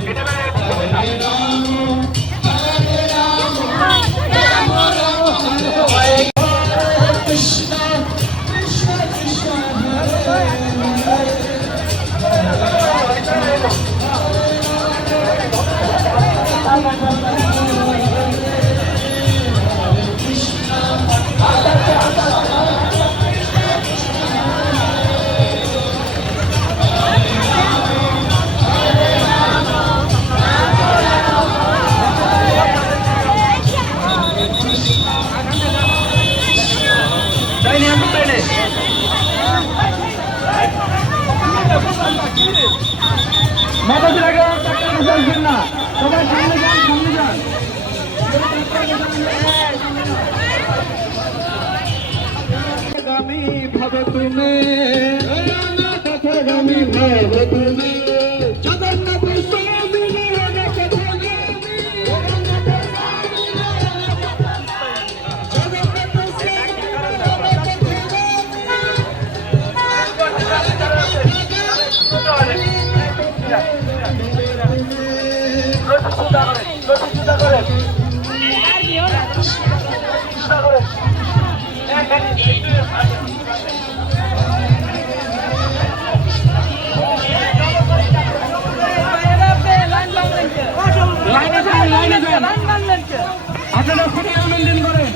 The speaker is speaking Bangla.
Que te veré, que te veré. মাতাজির আগে টাকা বসাচ্ছেন না সবাই ভব তুমি ভব তুমি লেনদেন করেন।